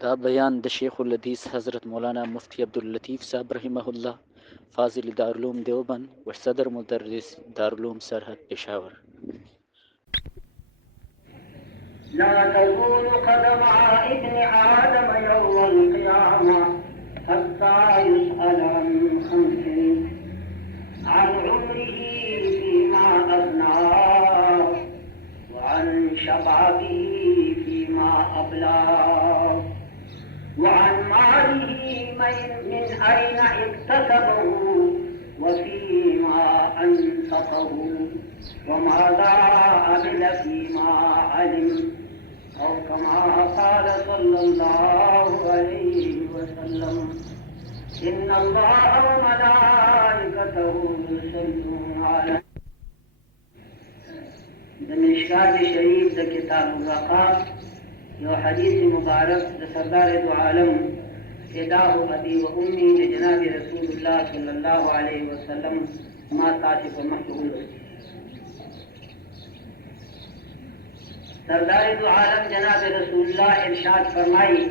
دا بیان د شیخ الحدیث حضرت مولانا مفتی عبداللطیف صاحب رحمه فاضل دارالعلوم دیوبند و صدر مدرس دارالعلوم سرحد پشاور. لا تزول قدم ابن آدم يوم القيامة حتى يسأل عن خمس: عن عمره فيما أفناه، وعن شبابه فيما أبلاه، وعن ماله من أين اكتسبه وفيما أنفقه، وماذا عمل فيما علم، أو كما قال صلى الله عليه وسلم: إن الله وملائكته يصلون على مشکات شریف د کتاب الرقاق یو حدیث مبارک د سردار دو عالم فداه ابي و امي د جناب رسول الله صلی الله علیه وسلم ما تاسو په مخکې ولوستي. سردار دو عالم جناب رسول الله ارشاد فرمایي: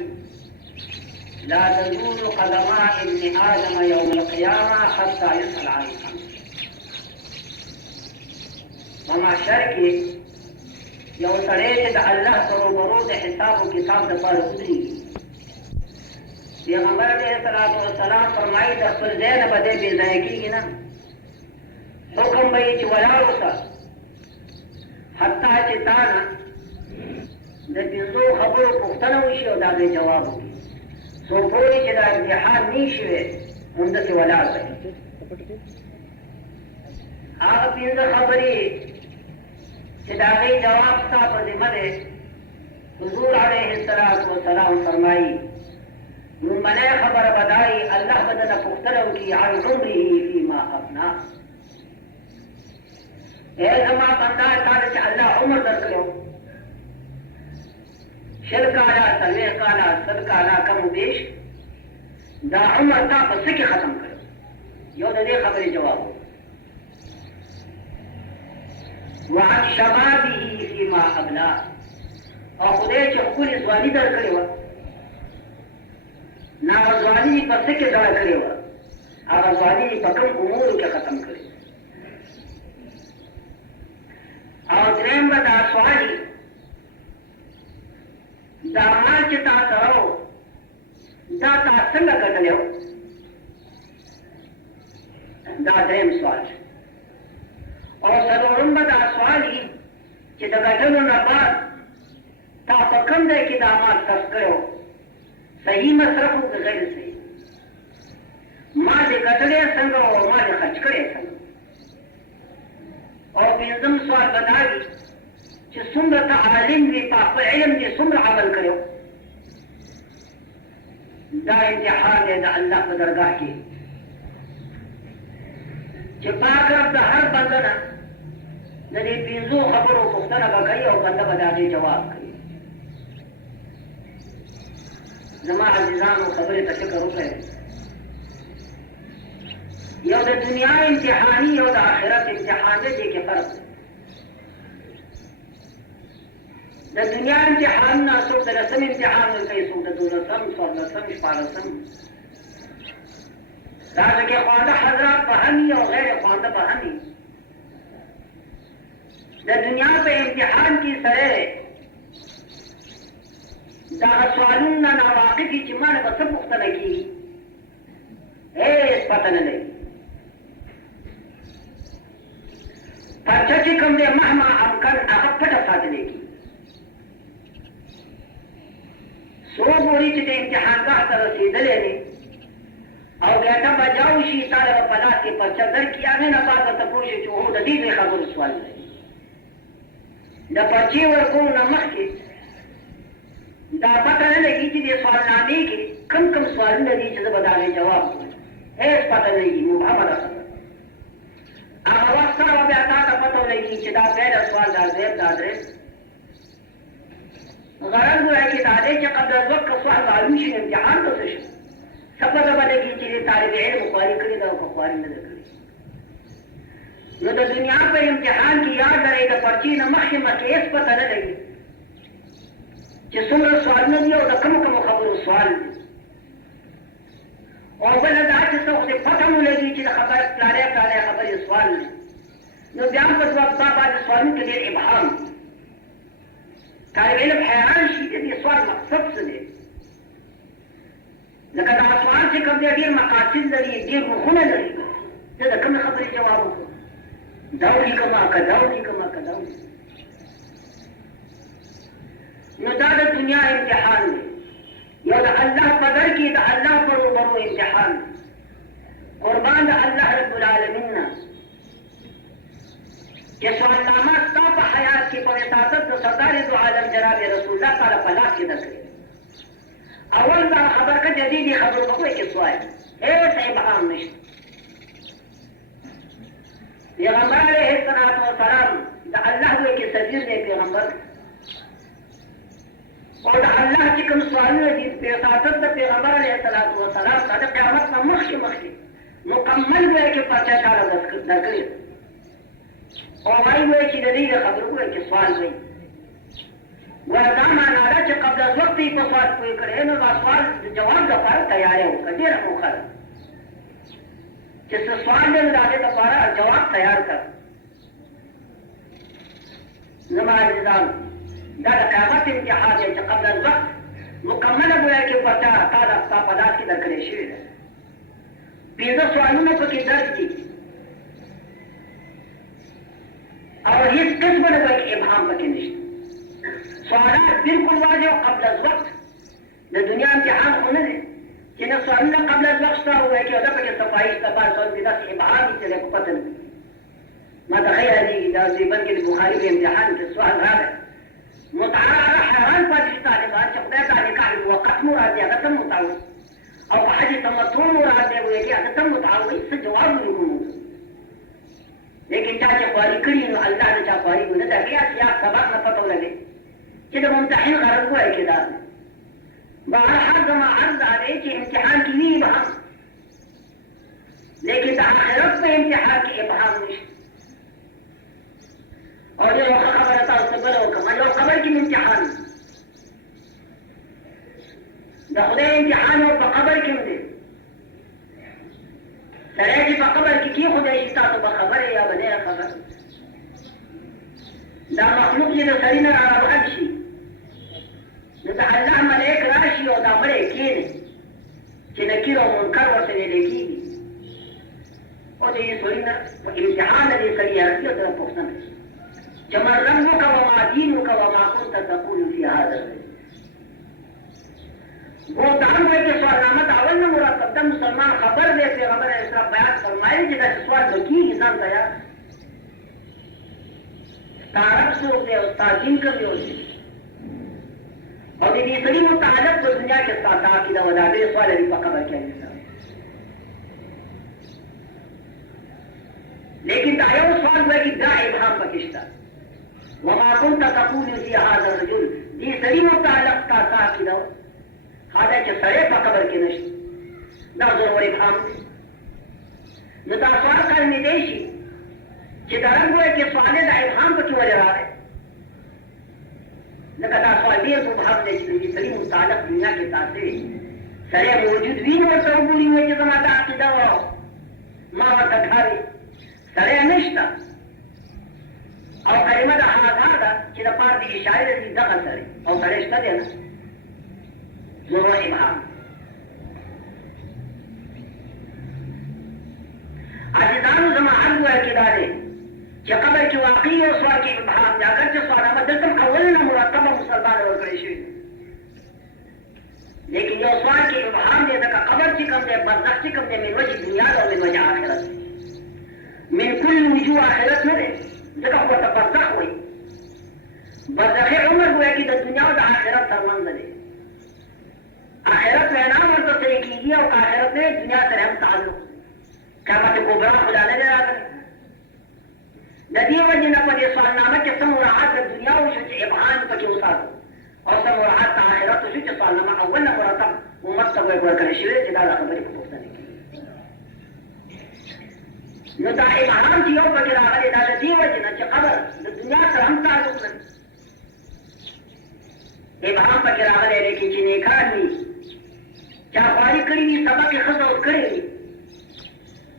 لا تزول قدما ابن آدم يوم القيامة حتى يسأل عن خمس. ومحشر کې یو سړی چې د الله په روبرو د حساب و کتاب دپاره ودرېږي، پیغمبر علیه الصلاة والسلام فرمایي د خپل ځای نه به دی بې ځایه کېږي نه، حکم به یې چې ولاړ اوسه حتی چې تا نه د پنځو خبرو پوښتنه وشي او د هغې جواب وکړي، څو پورې چې دا امتحان نه شي وی همداسې ولاړ دی. هغه پنځه خبرې چې د هغې جواب ستا په ذمه دی، حضور علیه السلام فرمایي لومړنۍ خبره به دا وي الله به درنه پوښتنه وکړي عن عمره فیما افناه. ای زما بنده تا ته چې الله عمر درکړی 20 کاله 40 کاله 100 کاله کم و بیش، دا عمر تا په څه کې ختم کړی؟ یو د دې خبرې جواب و. وعن شبابه فيما أبلاه، او خدای چې ښکلې ځواني درکړې وه نو هغه ځواني یې په څه کې ضایع کړې وه؟ هغه ځواني یې په کوم امورو کې ختم کړې. او درېیم به دا سوال وي دا مال چې تا سره و دا تا څنګه ګټلی و؟ دا درېیم سوال. او څلورم به دا سوال وي چې د ګټلو نه بعد تا په کوم ځای کې دا مال صرف کړی و، صحیح مصرف و که غیر صحیح، ما دې ګټلی څنګه و او ما دې خرچ کړی څنګه. او پنځم سوال به دا وي چې څومره ته عالم وي په خپل علم دې څومره عمل کړی و. دا امتحان دی د الله په درګاه کې چې پاک رب د هر بنده نه د دې پنځو خبرو پوښتنه به کوي او بنده به د هغې جواب کوي. زما عزیزانو خبرې ته فکر وکړئ، یو د دنیا امتحاني یو د آخرت امتحان دی، دې کې فرق دی. د دنیا امتحانونه څوک د 10 امتحان ورکوي، څوک د 12، 14، 14 دا کې خواده حضرات به هم وي او غیر خواده به هم وي. د دنیا په امتحان کې سره دا سوالونه ناواقف دي چې ما نه به څه پوښتنه کېږي، هېڅ پته نه لګي. پرچه چې کوم دی مهما امکان هغه پټه ساتلی کېږي. څو پورې چې د امتحانګاه ته رسېدلی دی او ګټه بجاو شي تا له په لاس کې پرچه درکړي، هغې نه بعد به ته پوه شې چې هو د دې ځای خبرو سوال لري. د پرچې ورکولو نه مخکې دا پته نه لګي چې دې سوالنامې کې کوم کوم سوالونه دي چې زه به د هغې جواب کړم، هېڅ پته نه لګي، مبهمه ده خبره. هغه وخت سره به بیا تا ته پته ولګي چې دا پیل سوال دا دویم دا درېیم. غرض وایي چې دا دی چې قبل از وقت که سوال معلوم شي امتحان ته څه شي، څه پته به لګي چې دې طالب علم خواري کړې ده او که خواري نه ده کړې. نو د دنیا په امتحان کې یاد لرئ د پرچې نه مخکې هېڅ پته نه لګي چې څومره سوالونه دي او د کومو کومو خبرو او بل دا چې څه خو پته مو لګي چې خبر پلانې خبرې سوال نه نو بیا په ځواب باندې سوالونه کې ډېر ابهام طالب علم حیران شي چې دې سوال مقصد څه دی لکه دا سوال چې کوم دی ډېر مقاصد لري ډېر مخونه لري ته د کومې خبرې جواب وکړو دا ولیکما که دا ولیکما که دا ولیکما نو دا د دنیا امتحان دی یو د الله په در کې د الله پر روبرو امتحان قربان د الله رب العالمین نه چې سوالنامه ستا په حیات کې په وساطت د سردار دو عالم جناب رسول الله تعالی په لاس کې درکړي اول دا خبر که جدیدي خبرو په کوی کې سوال هیڅ ابهام نشته پیغمبر علیه السلام د الله وی کې سفیر دی پیغمبر او د الله چې کوم سوالونه دي په وساطت د پیغمبر علیه السلام د قیامت نه مخکې مکمل وی کې پرچا تعالی درکړي او وایي وی چې د دې خبرو کوی کې سوال وي وردا معنا دا چې قبل از وخت یې په سوال کوي کړي نو دا سوال د جواب لپاره تیار یو کډیر موخه چې څه سوال دې راځي لپاره جواب تیار کړ زما عزیزان دا د قیامت امتحان دی چې قبل از وخت مکمله ګویا کې پرچا تعالی ستا په لاس کې درکړی شوې ده پنځه سوالونه پکې درج دي او هیڅ قسمه د ابهام پکې نشته سوالات بالکل واضح او قبل از وقت د دنیا امتحان خو نه دی چې نه سوالونه قبل از وقت شته وایي کې دا پکې صفایي شته بعض سوال کې داسې ابهام دي چې له پته نه ما تخیل دي دا زیبن کې د بخاري په امتحان کې سوال راغی متعارض حیران پاتې شي طالبان چې خدای تعالی کار موقت مراد دی هغه ته متعارض او په حدیث تمتع مراد دی وایي کې هغه ته متعارض څه جواب ورکوم لیکن چا چې خواري کړي نو الله نه چا خواري نه ده بیا سیاق سبق نه پته ولګي چې د ممتحن غرض وایي کې دا بهرحال زما عرض دا دی چې امتحان کې وي ابهام لیکن د آخرت په امتحان کې ابهام نشته او ډېر ښه خبره تاسو بله وکړم یو خبر کې امتحان د خدای امتحان او په قبر کې دی سړی چې په قبر کې کېښودی شي تاسو به خبرې یا به نه خبر دا مخلوق چې د سړي نه راروغن شي نو د الله ملایک راشي او دا مړی کښېني چې نکیر او منکر ورته ویلی کېږي او د دې سړي نه په امتحان د دې سړي اړتي او ته پوښتنه شي چې من ربک وما دینک وما كنت تقول فی هذا وہ دان ہوئے کہ سوالنامہ اول میں مرتب دا مسلمان خبر دے پیغمبر اسلام بیان فرمائے کہ دا سوال بکی انسان تیار تارب سے ہوتے ہیں استاد دین کر بھی ہوتے اور یہ سری متعلق تو دنیا کے ساتھ عقیدہ ودا دے سوال ابھی قبر کیا لیکن دایا وہ سوال ہوا کہ دا ابہام پکشتہ وما كنت تقول في هذا الرجل دي سری متعلق تا عقیدہ خاطر چې سړی په قبر کې نشته دا ضرور ابهام دی نو دا سوال کړی شي چې دا رنګ وایي چې سوال د ابهام پکې ولې راغی لکه دا سوال ډېر مبهم دی چې د سړي متعلق دنیا کې تاسې سړی موجود وي نو ورته وګوري وایي چې زما دا عقیده وه ما ورته کاري سړی نشته او کلمه د هغه ده چې د پاره د اشاره دي دغه سړی او سړی شته دی نه ضرور ابهام عزیزانو زما عرض وایي کې دا دی چې قبر کې واقعي او سوال کې ابهام دی اگر چې سوالنامه دلته اول نه مرتبه مسلمان ورکړی شوي لیکن یو سوال کې ابهام دی ځکه قبر چې کوم دی برزخ چې کوم دی من وجه دنیا او من وجه آخرت من کل وجوه آخرت نه دی ځکه خو ورته برزخ وایي برزخي عمر ګویا کې د دنیا او د آخرت ترمنځ دی آخرت وینا ورته صحیح کېږي او آخرت نه دنیا سره هم تعلق قیامت کبرا خدا نه دی راغلی د دې وجې نه په دې سوالنامه کې څه مراعات د دنیا وشو چې ابهام پکې وساتو او څه مراعات د آخرت وشو چې سوالنامه اول نه مرتب امت ته ورکړل شوې چې دا خبرې په پوښتنه کې نو دا ابهام چې یو پکې راغلی دا د دې وجې نه چې قبر د دنیا سره هم تعلق لري ابهام پکې راغلی لیکن چې نیکان وي چاخوالي کړي وي سبق یې ښه ضبط کړی وي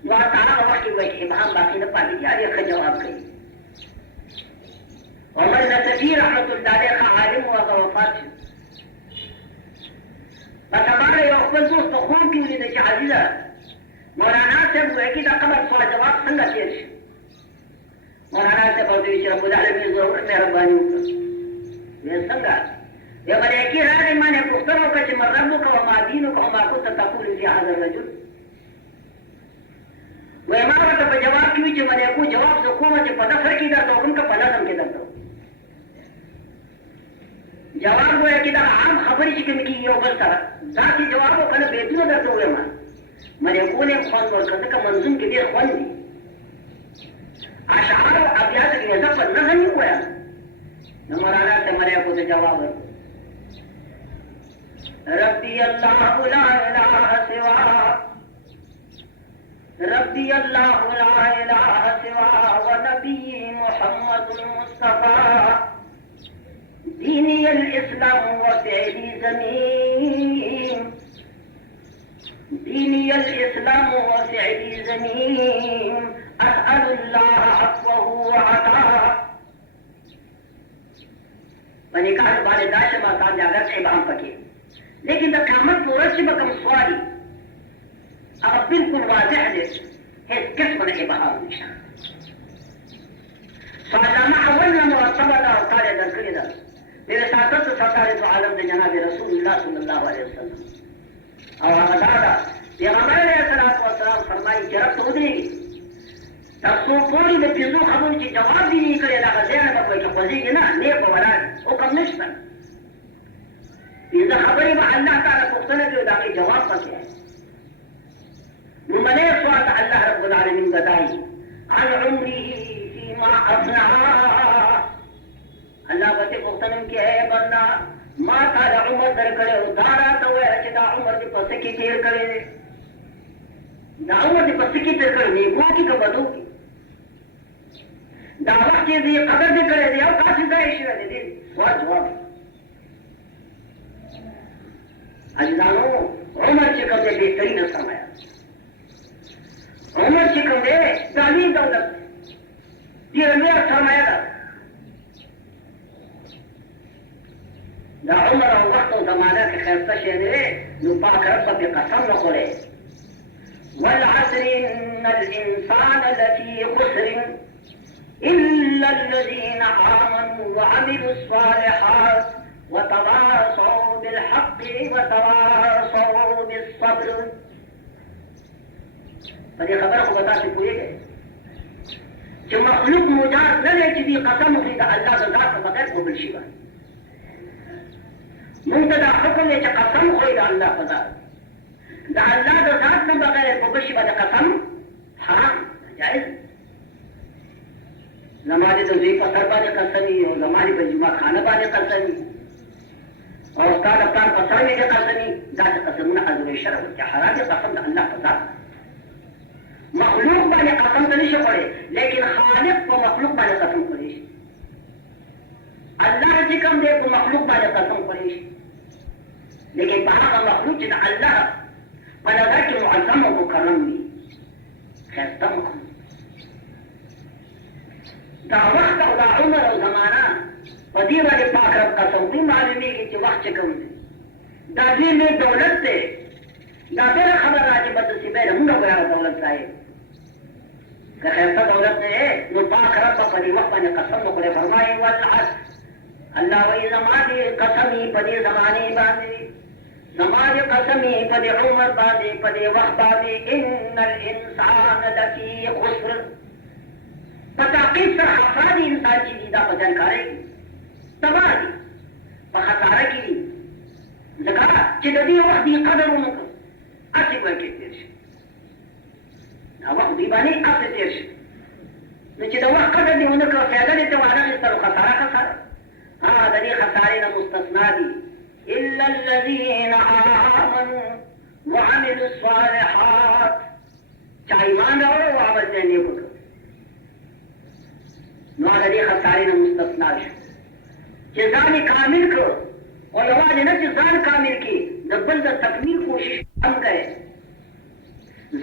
نو ورته هغه وخت کې وایي ابهام باقي نه پاتې کېږي ښه جواب کوي. عمر نصفي رحمت الله علیه ښه عالم و هغه وفات شو. په سبا یو خپل دوست په خوب کې ولیده چې عزیزه مولانا صاحب وایي چې دا قبر سوال جواب څنګه تېر شي. مولانا صاحب ورته وایي چې رب العالمین ضرور مهرباني وکړه. ویل څنګه؟ وی ملایکې راغی ما نه یې پوښتنه وکړه چې من ربک وما دینک وما کنت تقول فی هذا الرجل. وی ما ورته په جواب کې وي چې ملایکو جواب زه کوم چې په نثر کې درته وکړم که په نظم کې درته جواب وایه چې دا عام خبرې چې کومې کېږي یو بل سره داسې جواب و که نه بیتونه درته ووایم ملایکو نه یې خوند ورکړه ځکه منظوم کې ډېر خوند دي. اشعار او ابیات کې زه په نظم یې ووایم نو مولانا ته ملایکو ته جواب ورکړ ربی اللہ لا الہ سوا ربی اللہ لا الہ سوا ونبی محمد المصطفیٰ دینی الاسلام وفعلی زمین دینی الاسلام وفعلی زمین اسأل اللہ عفوه وعطا. ونکاح بارے داشما کان جاگر سے ابہام پکے لیکن دا قیامت پورا چې به کوم سوال هغه بالکل واضح دی هیڅ قسم نه ابهام نشته. سوالنامه اول نه مرتبه ده او تا یې درکړې ده د رسالت سرکار دو عالم د جناب رسول الله صلی الله علیه وسلم او هغه دا ده پیغمبر علیه الصلاة والسلام فرمایي چې رب ته ودرېږي تر څو پورې د پنځو خبرو چې جواب دې نه کړی د هغه ځای نه به کوئ چې خوځېږي نه نیک به ولاړ حکم نشته. إذا خبري مع الله تعالى پوښتنه کوي دا کې جواب پکې لومړی سوال الله رب العالمین بدایي عن عمره فيما افنى الله به پوښتنه کوي اے بندا ما تعالی عمر درکړې او دا راته وایي چې دا عمر دې پس کې تیر کړی دی دا عمر دې پس کې تیر کړی دی کو کې کبدو دا وخت دې قدر دې کړی دی او تاسو ځای شي دې سوال جواب عزیزانو عمر چې کوم دی بهترین سرمایه عمر چې کوم دی دا لوی دولت ډېره لویه سرمایه ده. دا عمر او وخت او زمانه کې ښایسته شی دی نو پاک رب به قسم نه خوري والعصر ان الانسان لفي خسر الا الذين امنوا وعملوا الصالحات وتواصوا بالحق وتواصوا بالصبر. فدې خبره خو به تاسې پوهېږئ چې مخلوق مجاز نه دی چې دې قسم وکړي د الله د ذات نه بغیر قبول شي وای. مونږ ته دا حکم دی چې قسم وخورئ د الله په ذات د الله د ذات نه بغیر قبول شي به د قسم حرام ناجایز. زما دې د زوی په سر باندې قسم وي او زما دې په جومات خانه باندې قسم وي او ستا د پلار په سر مې دې قسم وي دا چې قسمونه عزم شرع چې حرام دي قسم د الله په ذات مخلوق باندې قسم ته نشي خوړی لیکن خالق په مخلوق باندې قسم خوړی شي. الله چې کوم دی په مخلوق باندې قسم خوړی شي لیکن په هغه مخلوق چې د الله په نظر کې معظم او مکرم وي ښایسته مخلوق. دا وخت او دا عمر او زمانه په دې باندې پاک رب قسم کوي معلومېږي چې وخت چې کوم دی دا ډېر لوی دولت دی. دا ډېره خبره ده چې بدنصیبۍ ده مونږ به هغه دولت صاحب که ښایسته دولت دی نو پاک رب به په دې وخت باندې قسم وکړي فرمایي والعصر الله وایي زما دې قسم یې په دې زمانې باندې زما دې قسم یې په دې عمر باندې په دې وخت باندې ان الانسان لفي خسر په تحقیق سره خساره دي انسان چې دي دا په جنکارۍ کې تباه دي په خساره کې دي ځکه چې د دې وخت دې قدر ونه کړ هسې به کې تېر شي دا وخت دوی باندې هسې تېر شي نو چې د وخت قدر دې ونه کړ فایده دې ته وانخېستلو خساره خساره د دې خسارې نه مستثنا دي الا الذين آمنوا وعملوا الصالحات چا ایمان راوړی او عمل یې نیک وکړ نو د دې خسارې نه مستثنا شو چې ځان یې کامل کړ او یوازې نه چې ځان کامل کړي د بل د تکمیل کوشش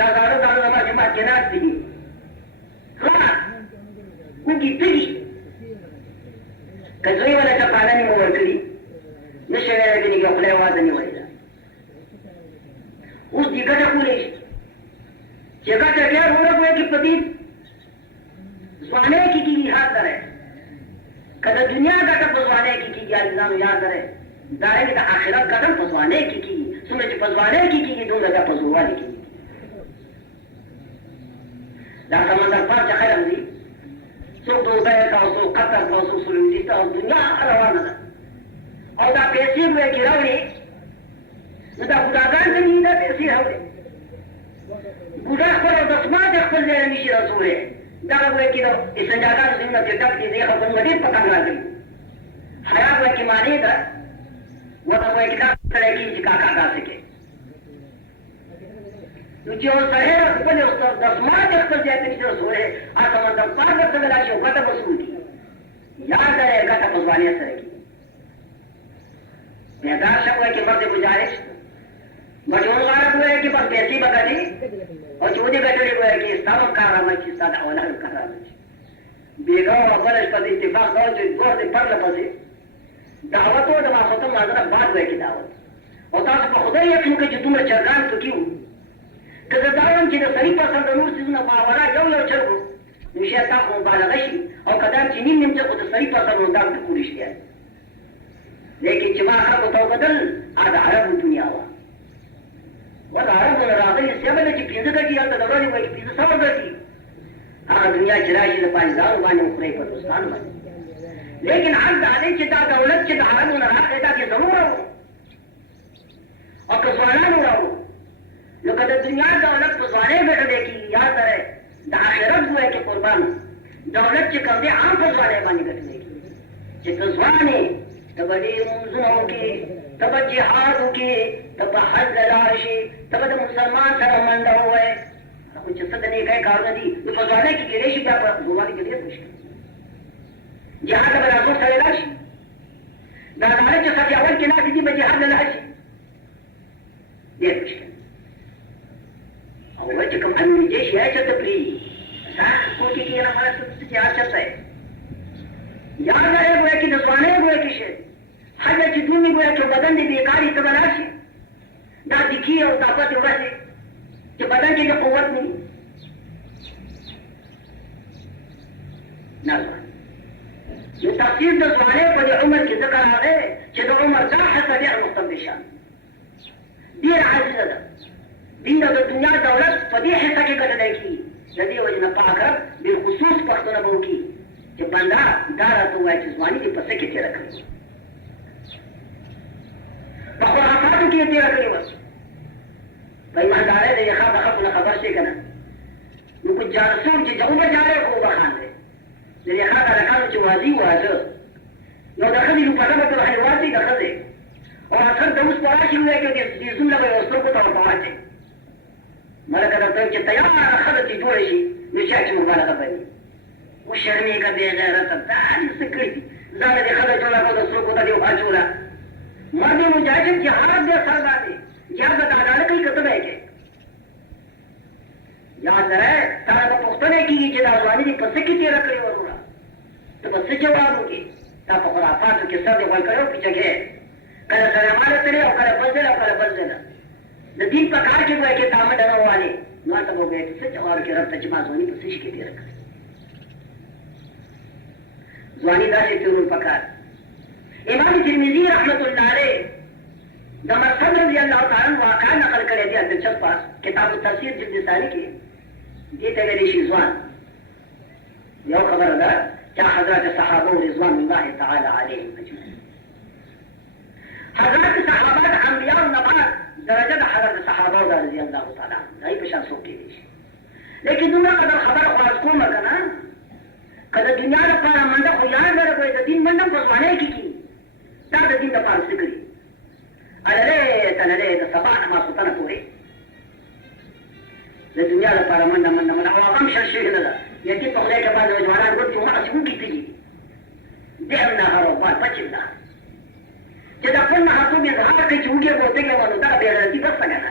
دا زاړه زما جماعت کې ناست دي خلاص وږي تږي که زوی ولا چپانه نیمه ورکړي نشه ویلی ګنې که خدای وعده نیولې ده اوس دې ګټه کولی شي چې ګټه ډېر ونه کوی چې په دې ځوانۍ کې کېږي هر ځای که د دنیا ګټه په ځوانۍ کې کېږي عزیزانو یاد لرئ دارنګې د آخرت ګټه په ځوانۍ کې کېږي څومره چې په ځوانۍ کې کېږي دومره ګټه په زوروالي کې کېږي دا سمندر پار چې خیر ځي څوک دوبۍ ته او څوک قطر ته او څوک سلوجي ته او دنیا روانه ده او دا پیسې به یې کې راوړي نو دا بوډاګان ته نه دا پیسې راوړي بوډا خپل دسمات خپل ځای نه شي رسولی دغه به یې کې د استنجاګانو ځینې چې ډک دي دی خبرونه ډېر پتنګ راځي حیا به یې کې معنی ده وته به یې کې دا سړی کېږي چې کاکا داسې کې نو چې اوس سړی خپل دسمات خپل ځای ته نه شي رسولی سمندر پار ورته راشي او ګټه به څه وکړي یاد لرئ ګټه په ځوانۍ سره کېږي بیدار شب ہوئے کہ مرد گزارش بجون غارب ہوئے کہ بس پیسی بگڑی اور چودی گٹڑی ہوئے کہ استعمال کر رہا مچی سادہ اولاد کر رہا مچی بیگا و ابلش پر اتفاق دور جو گور دے پر لپسی دعوت ہو دما ختم مازنہ بعد ہوئے کی دعوت اور تاسو په خدای یقین کوي چې دومره چرګان پکې وو که زه دا وایم چې د سړي پسند د نور څیزونه ماورا یو چرګ وو نو شاید تا خو مبالغه شي او که دا چې نیم چې خو د سړي پسند و دا بالکل رښتیا لیکن چې ما خلکو ته وکتل دا عربو دنیا وه ورته عربو نه راغلي سیبله چې پنځه ګټي هلته د ورځې وایي چې 500 ګټي هغه دنیا چې راشي د پاکستان باندې وخورئ په دوستان باندې لیکن حق دا دی چې دا دولت چې د عربو نه راغلی دا کې زموږ راوړو او که ځوانانو راوړو نو که د دنیا دولت په ځوانۍ ګټلی کېږي یاد لرئ د آخرت ګویا کې قربان دولت چې کوم دی عام په ځوانۍ باندې ګټلی کېږي چې ته ځوان یې ته به ډېر لمونځونه وکړې ته به جهاد وکړې ته به حج له لارې شې ته به د مسلمان سره منډه ووایې خو چې څه د نیکۍ کارونه دي نو په ځوانۍ کې کېدای شي بیا په ځوانۍ کې ډېر مشکل جهاد ته به رازور سره لاړ شي دا دانه چې صف اول کې ناستې دي به جهاد له لاړ شي ډېر مشکل او چې کوم امني جيش یې چېرته پرېږدي سخت کور کې کښېنه مړه څه جهاد چېرته یې یاد لرئ گویا کہ دسوانے گویا کہ شے حج چې دومی گویا کہ بدن دی بیکاری ته بلا شي دا دکھی او طاقت ورسي چې بدن کې قوت نه نه نو تفسیر د ځوانۍ په عمر کې ذکر راغی چې د عمر دا حسابي مستبشان ډېر عاجزه ده دین د دنیا دولت په دې حصه کې ګټلی کېږي د دې وجې نه پاک رب بالخصوص پښتونه به وکړي چې بنده دا راته ووایه چې ځواني دې په څه کې تېره کړې په خرافاتو کې یې تېره کړې وه په ایماندارۍ د یخا د خلکو نه خبر شي که نه نو په جارسوم چې جغو به جاری خو به خاندی د یخا هلکانو چې واځي واده نو د ښځې لوپټه به ته حیوان دی د ښځې او اکثر د اوس په راشي ووایي که دیزونه به یې سترګو ته ورته واچوي ملکه درته چې تیاره ښځه چې جوړه شي نو چا چې مبالغه به وي وشرمېږه بې غیرته دا هلې څه کړي دي ځان دې ښځه جوړه کړه د سترګو ته دې واچوله مرد مجاهد جهاد دې سر باندې جهاد به تا ډاډه کوي که ته به یې کوې یاد لرئ تا نه به پوښتنه کېږي چې دا ځواني دې په څه کې تېره کړې وه وروڼه ته به څه جواب وکړې تا په خرافاتو کې سر دې غوی کړی و پیچکې کله سلیمانه تلې او کله بل ځای او کله بل ځای د دین په کار کې وایي چې تا منډه نه ووالې نو هلته به ووایې څه جواب کې رب ته چې ما ځواني په څه شي کې تېره کړې ځواني داسې تېرول پکار امام ترمذي رحمت الله علیه د مرثد رضی الله تعالی عنہ واقعه نقل کړی دی دلچسپه کتاب التفسیر جلد ثاني کې دې ته ویلی شي ځوان یو خبره ده چې حضرات صحابه رضوان الله تعالی علیهم اجمعین حضرات صحابه د انبیاء نه بعد درجه د حضرت صحابه رضی الله تعالی عنهم دای په شان څوک کېدی شي لیکن دومره قدر خبره خلاص کومه که نه که د دنیا لپاره منډه خو یاد لره کوئ د دین منډه په ځوانۍ کې کېږي دا د دین لپاره څه کړي اللی تللی د سبا نه ماسخوتنه پورې د دنیا لپاره منډه منډه منډه او هغه هم شل شوې نه ده یتیم په خدای کې بعضې ځوانان ګوت چې هماغسې وکړي تلي دهم نهر او بال پچم نهر چې د خپل محاسوب اظهار کوي چې وږې ګوتګې وه نو دغه بېغیرتي بس څنګه ده